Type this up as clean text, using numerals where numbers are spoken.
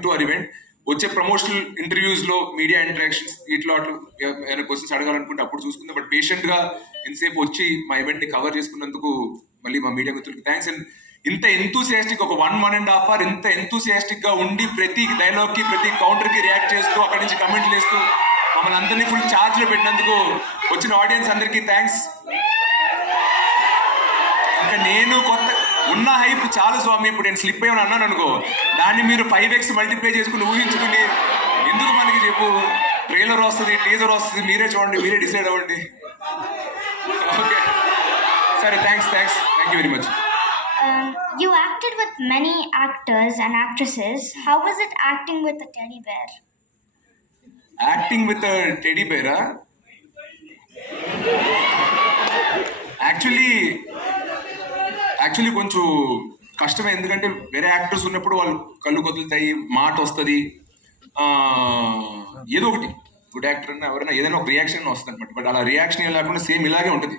Coming to our event. వచ్చే promotional interviews లో media interactions వీటిలో అట్లా ఏమైనా క్వశ్చన్స్ అడగాలనుకుంటే అప్పుడు చూసుకుందాం. బట్ పేషెంట్ గా ఇంతసేపు వచ్చి మా ఈవెంట్ ని కవర్ చేసుకున్నందుకు మళ్ళీ మా మీడియా మిత్రులకి థ్యాంక్స్. అండ్ ఇంత ఎంతూసియాస్టిక్ ఒక 1.5 hours ఇంత ఎంతూసియాస్టిక్ గా ఉండి ప్రతి డైలాగ్ కి ప్రతి కౌంటర్ కి రియాక్ట్ చేస్తూ అక్కడి నుంచి కమెంట్లు వేస్తూ మమ్మల్ని అందరినీ ఫుల్ ఛార్జ్ లో పెట్టినందుకు వచ్చిన ఆడియన్స్ అందరికీ థ్యాంక్స్. ఇంకా నేను కొత్త ఉన్న హైప్ చాలు స్వామి, ఇప్పుడు నేను స్లిప్ అయ్యాను అన్నాను అనుకో, దాన్ని మీరు 5x మల్టిప్లై చేసుకుని ఊహించుకుని ఎందుకు మనకి చెప్పు. ట్రైలర్ వస్తుంది, టీజర్ వస్తుంది, మీరే చూడండి, మీరే డిసైడ్ అవ్వండి. ఓకే సరే, thank you very much. You acted with many actors and actresses. How was it acting with a teddy bear? Acting with a teddy bear, huh? Actually కొంచెం కష్టమే, ఎందుకంటే వేరే యాక్టర్స్ ఉన్నప్పుడు వాళ్ళు కళ్ళు కదులుతాయి, మాట వస్తుంది, ఏదో ఒకటి గుడ్ యాక్టర్ అన్న ఎవరైనా ఏదైనా ఒక రియాక్షన్ వస్తుంది అనమాట. బట్ అలా రియాక్షన్ లేకుండా సేమ్ ఇలాగే ఉంటుంది.